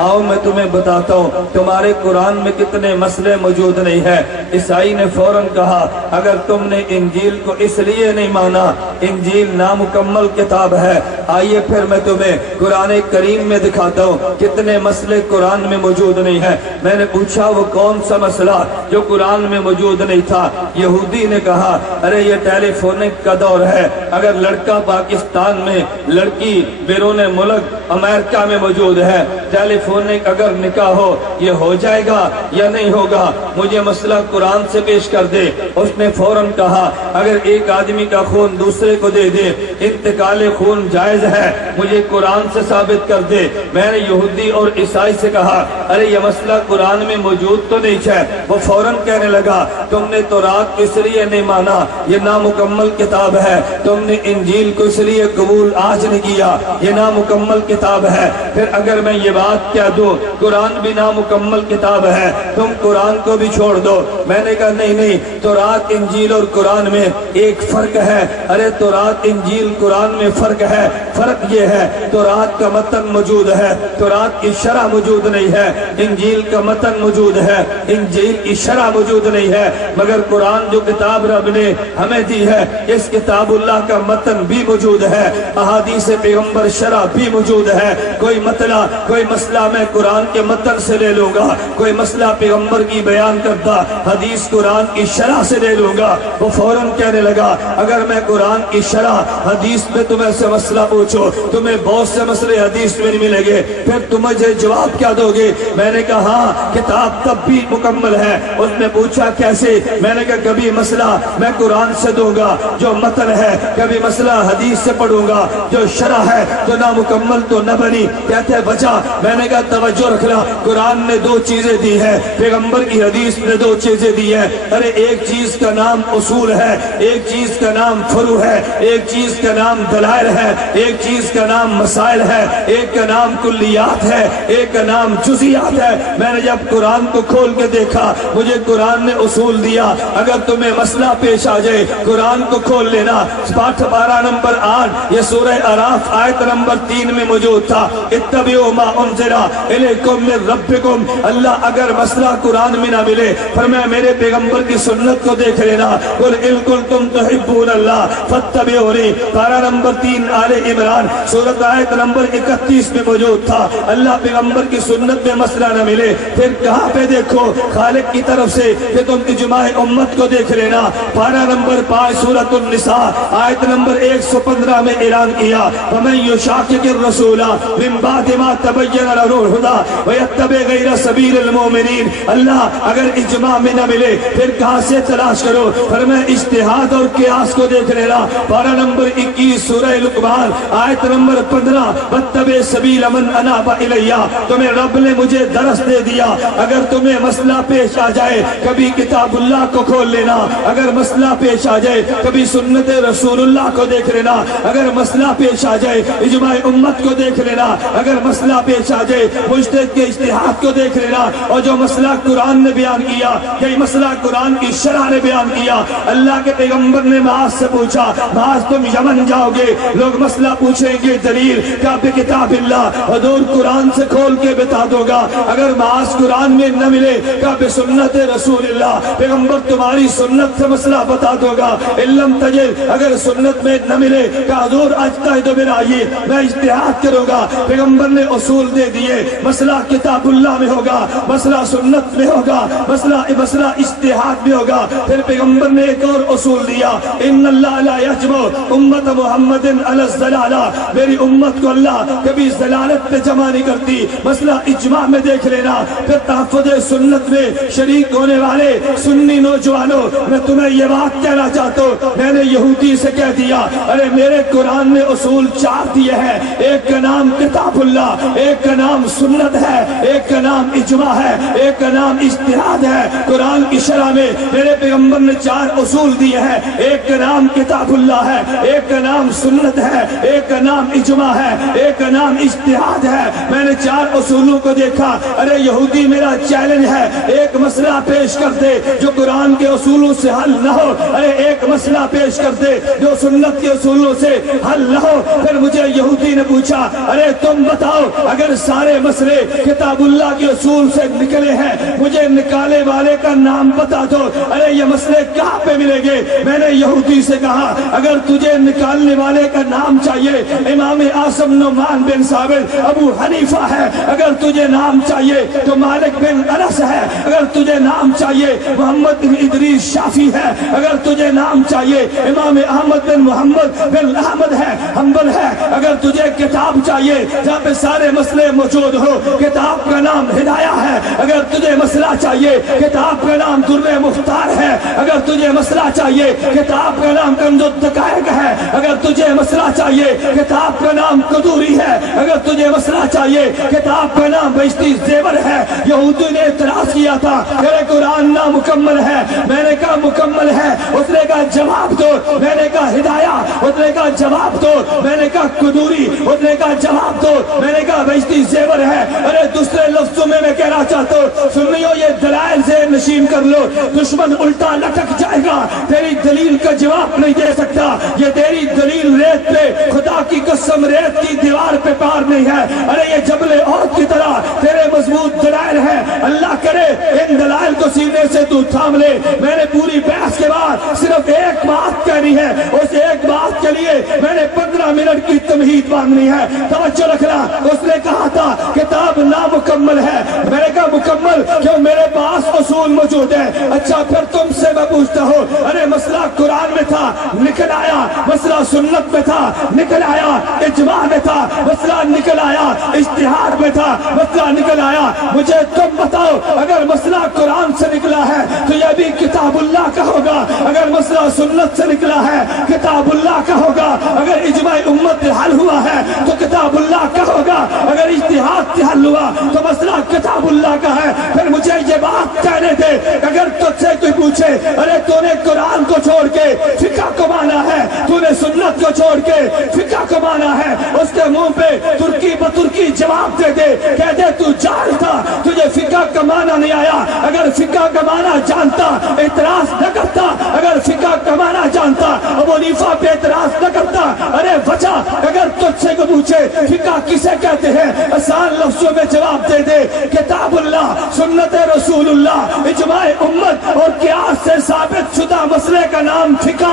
आओ मैं तुम्हें बताता हूँ तुम्हारे कुरान में कितने मसले मौजूद नहीं है। ईसाई ने फौरन कहा अगर तुमने इंजील को इसलिए नहीं माना, इंजील नामुकम्मल किताब है। आइए फिर मैं तुम्हें कुरान करीम में दिखाता हूँ कितने मसले कुरान में मौजूद नहीं है। मैंने पूछा वो कौन सा मसला जो कुरान में मौजूद नहीं था। यहूदी ने कहा अरे ये टेलीफोनिक का दौर है, अगर लड़का पाकिस्तान में, लड़की बैरून मुल्क अमेरिका में मौजूद है, टेलीफोनिक अगर निकाह हो ये हो जाएगा या नहीं होगा, मुझे मसला कुरान से पेश कर दे। उसने फौरन कहा अगर एक आदमी का खून दूसरे को दे दे इंतकाल खून जायज है, मुझे कुरान से साबित कर दे। मैंने यहूदी और ईसाई से कहा अरे ये मसला कुरान में मौजूद तो नहीं है। वो फौरन कहने लगा तुमने तौरात को इसलिए नहीं माना, ये नामुकम्मल किताब है। तुमने इंजील को इसलिए कबूल आज नहीं किया, ये नामुकम्मल किताब है। फिर अगर मैं ये बात क्या दूं कुरान भी नामुकम्मल किताब है, तुम कुरान को भी छोड़ दो। मैंने कहा नहीं नहीं, तौरात इंजील और कुरान में एक फर्क है। अरे तौरात इंजील कुरान में फर्क है। फर्क ये है तौरात का मतन मौजूद है, तौरात की शरह मौजूद नहीं है। इंजील का मतन मौजूद है, इंजील की शरह मौजूद नहीं है। मगर कुरान जो किताब रब ने हमें दी है, इस किताबुल्लाह का मतन भी मौजूद है, अहादीस पैगंबर शरह भी मौजूद है। कोई मसला मैं कुरान के मतन से ले लूंगा, कोई मसला पैगंबर की बयान करता हदीस कुरान की शरह से ले लूंगा। वो फौरन कहने लगा अगर मैं कुरान की शरह हदीस में तुम्हें से मसला पूछो, तुम्हें बहुत से मसले हदीस में नहीं मिलेंगे, फिर तुम मुझे जवाब क्या दोगे? मैंने कहा हाँ किताब तब भी मुकम्मल है। उसने पूछा कैसे? मैंने कहा कभी मसला मैं कुरान से दूंगा जो मतन है, कभी मसला हदीस से पढ़ूंगा जो शरह है, तो ना मुकम्मल तो न बनी। कहते हैं बचा। मैंने कहा तवज्जो रखना, कुरान ने दो चीजें दी है, पैगंबर की हदीस ने दो चीजें दी है। अरे एक चीज का नाम उसूल है, एक चीज का नाम फरू है, एक चीज का नाम दलाइल है, एक चीज का नाम मसाइल है, एक का नाम कुल्लियात है, एक का नाम जुज़ियात है। मैंने जब कुरान को खोल के देखा, मुझे कुरान ने उसूल दिया। अगर तुम्हें मसला पेश आ जाए कुरान को खोल लेना। पाठ 12 नंबर 8 ये सूरह अराफ आयत नंबर 3 में मौजूद था। इत्तबिउ मा उनज़िला इलैकुम मिन रब्बिकुम। अल्लाह अगर मसला कुरान में ना मिले, फरमाया मेरे पैगंबर की सुन्नत को देख लेना। कुल इन कुंतुम तुहिब्बून अल्लाह फत्तबिऊनी। 12 नंबर 3 आले इमरान सूरत आयत नंबर 31 में मौजूद था। अल्लाह पैगंबर की सुन्नत में मसला न मिले, फिर कहाँ पे देखो? खालिक की तरफ से कि तुम इजमाए उम्मत को देख लेना। 12 नंबर 5 सूरत निसा आयत नंबर 115 में ऐलान किया वमन युशाकिकिर रसूला मिन बादि मा तबय्यन लहुल हुदा व यत्तबि गैर सबीलिल मुमिनीन। अल्लाह अगर इजमा में न मिले फिर कहाँ से तलाश करो? फरमाया इज्तिहाद और कियास को देख लेना। 12 नंबर 21 सूरह लुक़मान आयत नंबर 15 वत्तबि सबील मन अनाबा इलैया। तुम्हें रब ने मुझे दरस दे दिया। अगर तुम्हें मसला पेश आ जाए कभी किताबुल्लाह को खोल लेना, अगर मसला पेश आ जाए कभी सुन्नत रसूलुल्लाह को देख लेना, अगर मसला पेश आ जाए इजमाए उम्मत को देख लेना, अगर मसला पेश आ जाए मुज्तहिद के इज्तिहाद को देख लेना। और जो मसला कुरान ने बयान किया, कई मसला कुरान की शरह ने बयान किया। अल्लाह के पैगंबर ने माज से पूछा, माज तुम यमन जाओगे, लोग मसला पूछेंगे दलील क्या किताबिल्लाह, हुजूर कुरान से खोल के बता दोगा। अगर माज कुरान में न मिले क्या सुन्नत रसूलुल्लाह, पैगंबर तुम्हारी सुन्नत से मसला बता दोगा। इल्लम तजिद अगर सुन्नत में न मिले क्या हुजूर अज्तहिदु बिराई, मैं इज्तिहाद करूंगा। पैगंबर ने उसूल दे दिए, मसला किताबुल्लाह में होगा, मसला सुन्नत में होगा, मसला इज्तिहाद में होगा। फिर पैगंबर ने एक और उसूल दिया, इन्नल्लाह ला यजमु उम्मत मुहम्मदिन अला ज़लाला। मेरी उम्मत को अल्लाह कभी ज़लालत पे जमा नहीं करती। मसला इज्मा में देख लेना। फिर तहफ़्फ़ुज़ सुन्नत में शरीक होने वाले सुन्नी नौजवानों, मैं तुम्हें ये बात कहना चाहता हूँ, मैंने यहूदी से कह दिया अरे मेरे कुरान ने उसूल 4 दिए हैं। एक का नाम किताबुल्लाह, एक का नाम सुन्नत है, एक का नाम इज्मा है, एक का नाम इज्तिहाद है। कुरान की शरह में मेरे पैगंबर ने 4 उसूल दिए हैं। एक का नाम किताबुल्लाह है, एक का नाम सुन्नत है, एक का नाम इज्मा है, एक का नाम इज्तिहाद है। मैंने 4 उसूलों को देखा। अरे यहूदी मेरा चैलेंज है, एक मसला पेश कर दे जो कुरान के उसूलों से हल न हो। अरे एक मसला पेश कर दे जो सुन्नत के उसूलों से हल न हो। फिर मुझे यहूदी ने पूछा अरे तुम बताओ अगर سارے مسئلے کتاب اللہ کے اصول سے نکلے ہیں، مجھے نکالے والے کا نام بتا دو۔ ارے یہ مسئلے کہاں پہ ملیں گے؟ میں نے یہودی سے کہا اگر تجھے نکالنے والے کا نام چاہیے امام اعظم نعمان بن ثابت ابو حنیفہ ہے، اگر تجھے نام چاہیے تو مالک بن انس ہے، اگر تجھے نام چاہیے محمد بن ادریس شافعی ہے، اگر تجھے نام چاہیے امام احمد بن محمد بن احمد ہے، حنبل ہے، اگر تجھے کتاب چاہیے جہاں پہ سارے مسئلے موجود ہو کتاب کا نام ہدایہ ہے، اگر تجھے مسئلہ چاہیے کتاب کا نام در مختار ہے، اگر تجھے مسئلہ چاہیے کتاب کا نام کنز الدقائق ہے، اگر تجھے مسئلہ چاہیے کتاب کا نام قدوری ہے، اگر تجھے مسئلہ چاہیے کتاب کا نام بہشتی زیور ہے۔ یہودی نے اعتراض کیا تھا میرے قرآن نامکمل ہے، میں نے کہا مکمل ہے، اس نے کہا جواب دو، میں نے کہا ہدایہ، اس نے کہا جواب دو، میں نے کہا قدوری، اس نے کہا جواب دو، میں نے کہا بہشتی زیور ہے۔ ارے دوسرے لفظوں میں کہنا چاہتا ہوں سنیو یہ دلائل سے نشین کر لو، دشمن الٹا لٹک جائے گا، تیری دلیل کا جواب نہیں دے سکتا، یہ تیری دلیل ریت پہ خدا کی قسم ریت کی دیوار پہ پار نہیں ہے، ارے یہ جبل عہد کی طرح تیرے مضبوط دلائل ہیں، اللہ کرے ان دلائل کو سینے سے تو تھام لے۔ میں نے پوری بحث کے بعد صرف ایک بات کہنی ہے، اس ایک بات کے لیے میں نے 15 منٹ کی تمہید مانگنی ہے، توجہ رکھنا۔ اس نے کہا تھا کتاب نامکمل ہے، میں نے کہا مکمل کیوں؟ میرے پاس اصول موجود ہے۔ اچھا پھر تم سے میں پوچھتا ہوں ارے مسئلہ قرآن میں تھا نکل آیا، مسئلہ سنت میں تھا نکل آیا، اجماع میں تھا مسئلہ نکل آیا، اجتہاد میں تھا مسئلہ نکل آیا، مجھے تم بتاؤ اگر مسئلہ قرآن سے نکلا ہے تو یہ بھی کتاب اللہ کا ہوگا، اگر مسئلہ سنت سے نکلا ہے کتاب اللہ کا ہوگا، اگر اجماع امت حل ہوا ہے تو کتاب اللہ کا ہوگا، اگر اجتہاد سے حل ہوا تو مسئلہ کتاب اللہ کا ہے۔ پھر مجھے یہ بات کہنے دے اگر تجھ سے کوئی پوچھے ارے تو نے قرآن کو چھوڑ کے فقہ کو مانا ہے، تو نے سنت کو چھوڑ کے فقہ کو مانا ہے، اس کے منہ پہ ترکی بترکی جواب دے دے، کہہ دے تو جاہل تھا، تجھے فقہ کا مانا نہیں آیا، اگر فقہ کا مانا جانتا اعتراض نہ کرتا، اگر فقہ کا مانا جانتا ابو حنیفہ پہ اعتراض نہ کرتا۔ ارے وجہ اگر تجھ سے کو پوچھے فقہ کسے کہتے ہیں آسان لفظوں میں جواب دے دے کتاب اللہ، سنت رسول اللہ، اجماع امت اور قیاس سے ثابت شدہ مسئلے کا نام فقہ۔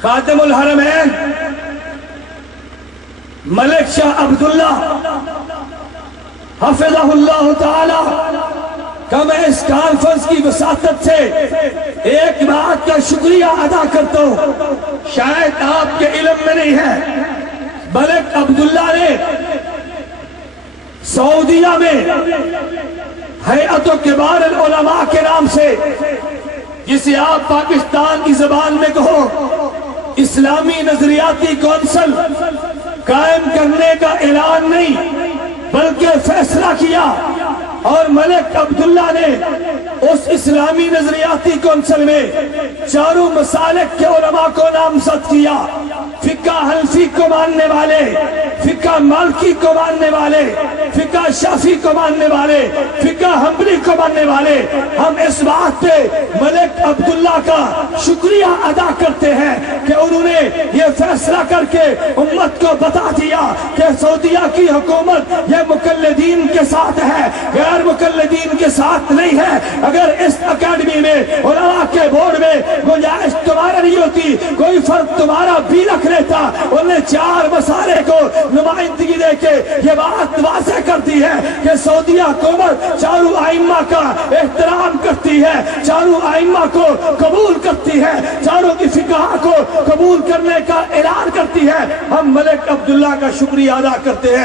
خاتم الحرمین ملک شاہ عبداللہ حفظہ اللہ تعالی کہ میں اس کانفرنس کی وساطت سے ایک بات کا شکریہ ادا کرتا ہوں، شاید آپ کے علم میں نہیں ہے، ملک عبداللہ نے سعودیہ میں ہیئت کبار العلماء کے نام سے، جسے آپ پاکستان کی زبان میں کہو اسلامی نظریاتی کونسل قائم کرنے کا اعلان نہیں بلکہ فیصلہ کیا، اور ملک عبداللہ نے اس اسلامی نظریاتی کونسل میں چاروں مسالک کے علماء کو نامزد کیا، فقہ حنفی کو ماننے والے، فقہ مالکی کو ماننے والے، فقہ شافعی کو ماننے والے، فقہ حنبلی کو ماننے والے۔ ہم اس بات پہ ملک عبداللہ کا شکریہ ادا کرتے ہیں کہ انہوں نے یہ فیصلہ کر کے امت کو بتا دیا کہ سعودیہ کی حکومت یہ مقلدین کے ساتھ ہے، غیر مقلدین کے ساتھ نہیں ہے۔ اگر اس اکیڈمی میں علماء کے بورڈ میں گنجائش تمہارا نہیں ہوتی، کوئی فرق تمہارا بھی رکھ لیتا، انہیں 4 مسالے کو نمائندگی دے کے یہ بات واضح کرتی ہے کہ سعودیہ حکومت چاروں ائمہ کا احترام کرتی ہے، چاروں ائمہ کو قبول کرتی ہے، چاروں کی فقہ کو قبول کرنے کا اعلان کرتی ہے۔ ہم ملک عبداللہ کا شکریہ ادا کرتے ہیں۔